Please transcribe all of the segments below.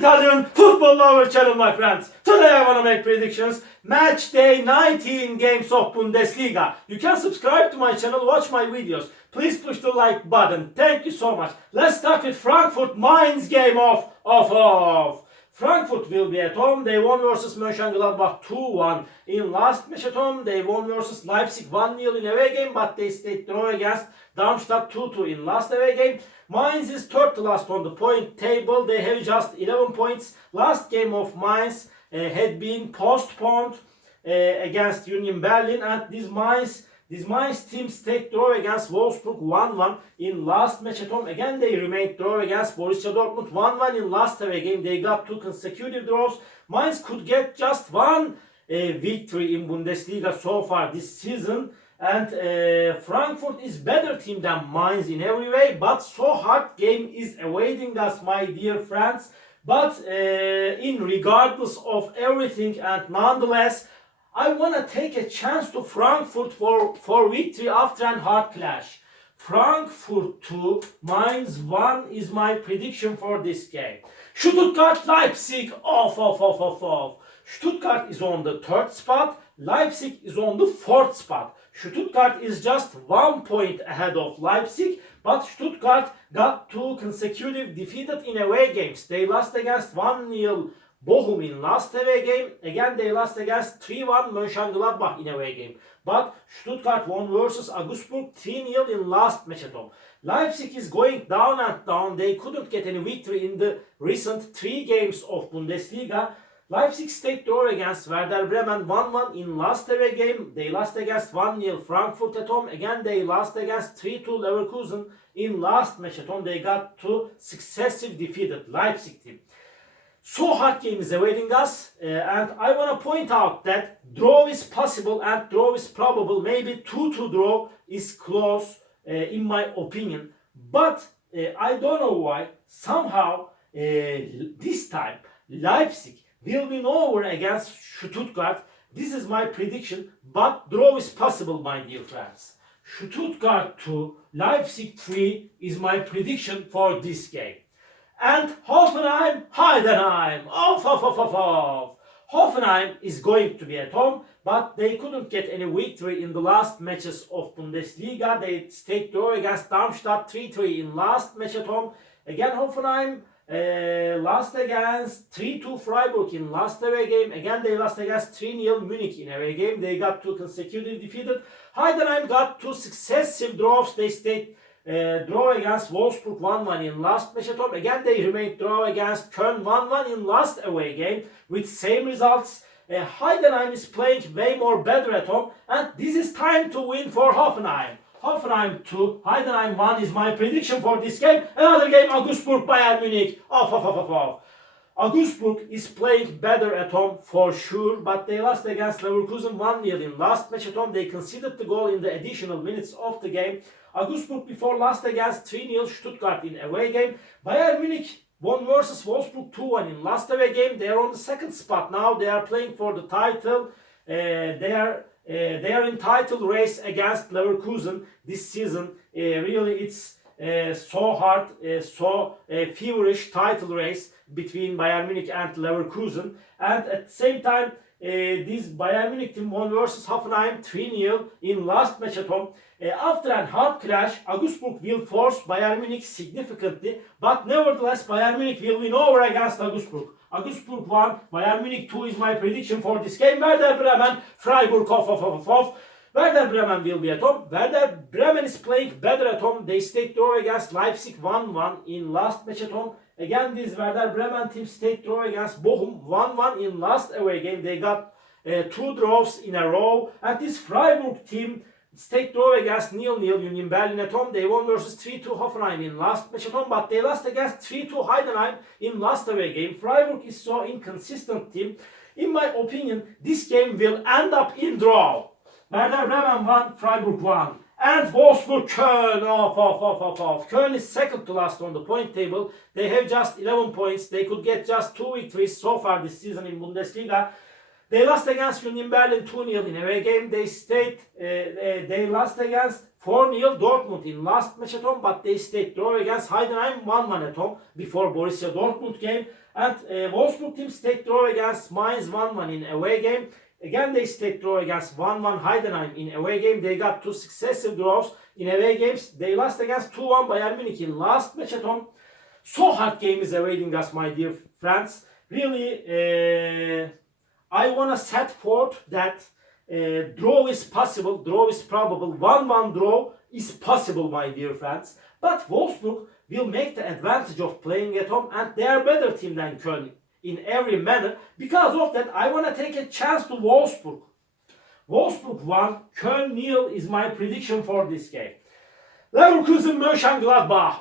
Italian football lover channel, my friends. Today I want to make predictions. Match day 19 games of Bundesliga. You can subscribe to my channel, watch my videos. Please push the like button. Thank you so much. Let's start with Frankfurt Mainz game of. Frankfurt will be at home. They won versus Mönchengladbach 2-1 in last match at home. They won versus Leipzig 1-0 in away game, but they stayed draw against Darmstadt 2-2 in last away game. Mainz is third to last on the point table. They have just 11 points. Last game of Mainz had been postponed against Union Berlin, and this Mainz team stayed draw against Wolfsburg 1-1 in last match at home. Again, they remained draw against Borussia Dortmund 1-1 in last away game. They got two consecutive draws. Mainz could get just one victory in Bundesliga so far this season. And Frankfurt is better team than Mainz in every way. But so hard game is awaiting us, my dear friends. But in regardless of everything and nonetheless, I want to take a chance to Frankfurt for victory after an hard clash. Frankfurt 2, Mainz 1 is my prediction for this game. Stuttgart Leipzig off. Stuttgart is on the third spot. Leipzig is on the fourth spot. Stuttgart is just 1 point ahead of Leipzig, but Stuttgart got two consecutive defeated in away games. They lost against 1-0 Bochum in last away game. Again, they lost against 3-1 Mönchengladbach in away game. But Stuttgart won versus Augsburg 3-0 in last match at home. Leipzig is going down and down. They couldn't get any victory in the recent 3 games of Bundesliga. Leipzig stayed draw against Werder Bremen 1-1 in last away game. They lost against 1-0 Frankfurt at home. Again, they lost against 3-2 Leverkusen in last match at home. They got two successive defeated Leipzig team. So hard game is awaiting us, and I want to point out that draw is possible and draw is probable. Maybe 2-2 draw is close in my opinion, but I don't know why. Somehow this time Leipzig will win over against Stuttgart. This is my prediction, but draw is possible, my dear friends. Stuttgart 2, Leipzig 3 is my prediction for this game. And Hoffenheim, Heidenheim, off. Hoffenheim is going to be at home, but they couldn't get any victory in the last matches of Bundesliga. They stayed draw against Darmstadt 3-3 in last match at home. Again, Hoffenheim lost against 3-2 Freiburg in last away game. Again, they lost against 3-0 Munich in away game. They got two consecutive defeated. Heidenheim got two successive draws. They stayed draw against Wolfsburg 1-1 in last match at home. Again, they remained draw against Köln 1-1 in last away game with same results. Heidenheim is playing way more better at home, and this is time to win for Hoffenheim. Hoffenheim 2, Heidenheim 1 is my prediction for this game. Another game, Augsburg Bayern Munich. Off. Augsburg is playing better at home for sure, but they lost against Leverkusen 1-0 in last match at home. They conceded the goal in the additional minutes of the game. Augsburg before lost against 3-0 Stuttgart in away game. Bayern Munich won versus Wolfsburg 2-1 in last away game. They are on the second spot now. They are playing for the title. They are in title race against Leverkusen this season. Really, it's so hard, feverish title race between Bayern Munich and Leverkusen. And at the same time, this Bayern Munich team won versus Hoffenheim 3-0 in last match at home. After a hard clash, Augsburg will force Bayern Munich significantly, but nevertheless Bayern Munich will win over against Augsburg. Augsburg 1, Bayern Munich 2 is my prediction for this game. Werder Bremen, Freiburg off. Werder Bremen will be at home. Werder Bremen is playing better at home. They stayed draw against Leipzig 1-1 in last match at home. Again, this Werder Bremen team stayed draw against Bochum 1-1 in last away game. They got 2 draws in a row. And this Freiburg team stayed draw against 0-0 Union Berlin at home. They won versus 3-2 Hoffenheim in last match at home, but they lost against 3-2 Heidenheim in last away game. Freiburg is so inconsistent team. In my opinion, this game will end up in draw. Werder Bremen 1, Freiburg 1. And Wolfsburg Köln off. Köln is second to last on the point table. They have just 11 points. They could get just 2 victories so far this season in Bundesliga. They lost against Union Berlin 2-0 in away game. They lost against 4-0 Dortmund in last match at home, but they stayed draw against Heidenheim 1-1 at home before Borussia Dortmund game. And Wolfsburg team stayed draw against Mainz 1-1 in away game. Again, they stayed draw against 1-1 Heidenheim in away game. They got 2 successive draws in away games. They lost against 2-1 Bayern Munich in last match at home. So hard game is awaiting us, my dear friends. Really, I want to set forth that draw is possible, draw is probable. 1-1 draw is possible, my dear friends. But Wolfsburg will make the advantage of playing at home, and they are a better team than Köln in every manner. Because of that, I want to take a chance to Wolfsburg. Wolfsburg 1, Köln 0 is my prediction for this game. Leverkusen Mönchengladbach.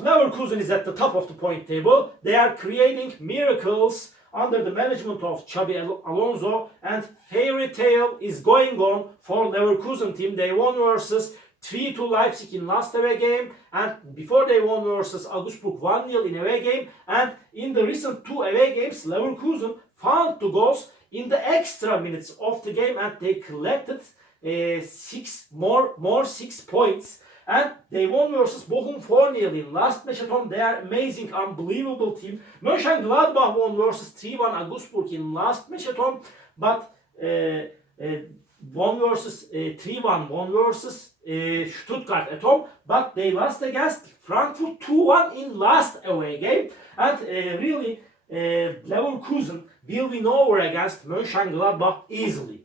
Leverkusen is at the top of the point table. They are creating miracles under the management of Xabi Alonso, and fairy tale is going on for Leverkusen team. They won versus 3-2 Leipzig in last away game, and before they won versus Augsburg 1-0 in away game, and in the recent 2 away games Leverkusen found 2 goals in the extra minutes of the game, and they collected 6 points, and they won versus Bochum 4-0 in last match at home. They are amazing, unbelievable team. Mönchengladbach won versus 3-1 Augsburg in last match at home, but won versus Stuttgart at home, but they lost against Frankfurt 2-1 in last away game. And really, Leverkusen will win over against Mönchengladbach easily.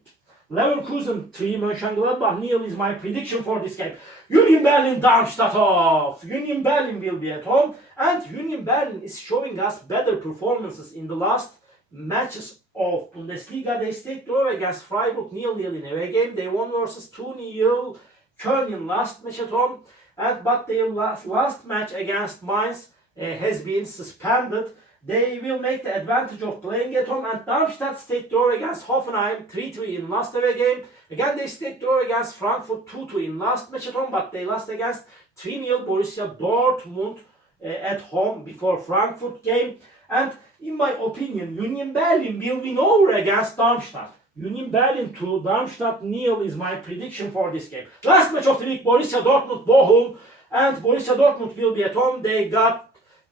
Leverkusen 3, Mönchengladbach 0 is my prediction for this game. Union Berlin Darmstadt off. Union Berlin will be at home, and Union Berlin is showing us better performances in the last matches of Bundesliga. They stayed draw against Freiburg 0-0 in away game. They won versus 2-0 Köln in last match at home, but their last match against Mainz has been suspended. They will make the advantage of playing at home, and Darmstadt stayed draw against Hoffenheim 3-3 in last away game. Again, they stayed draw against Frankfurt 2-2 in last match at home, but they lost against 3-0 Borussia Dortmund at home before Frankfurt game. And in my opinion, Union Berlin will win over against Darmstadt. Union Berlin 2, Darmstadt 0 is my prediction for this game. Last match of the week, Borussia Dortmund Bochum, and Borussia Dortmund will be at home. They got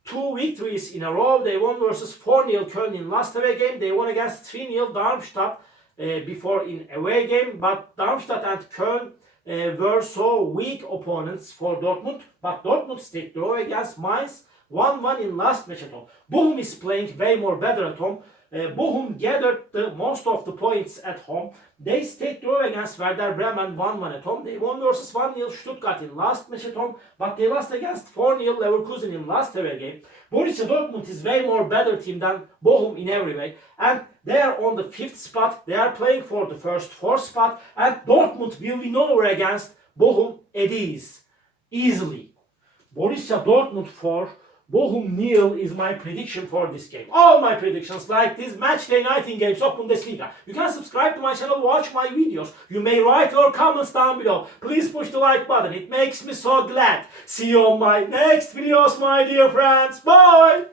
2 victories in a row. They won versus 4-0 Köln in last away game. They won against 3-0 Darmstadt before in away game. But Darmstadt and Köln were so weak opponents for Dortmund. But Dortmund stayed draw against Mainz 1-1 in last match at home. Bochum is playing way more better at home. Bochum gathered the most of the points at home. They stayed draw against Werder Bremen 1-1 at home. They won versus 1-0 Stuttgart in last match at home, but they lost against 4-0 Leverkusen in last away game. Borussia Dortmund is way more better team than Bochum in every way, and they are on the 5th spot. They are playing for the first 4th spot, and Dortmund will win over against Bochum at ease, easily. Borussia Dortmund 4, Bochum 0 is my prediction for this game. All my predictions like this match day 19 games of Bundesliga. You can subscribe to my channel, watch my videos. You may write your comments down below. Please push the like button. It makes me so glad. See you on my next videos, my dear friends. Bye!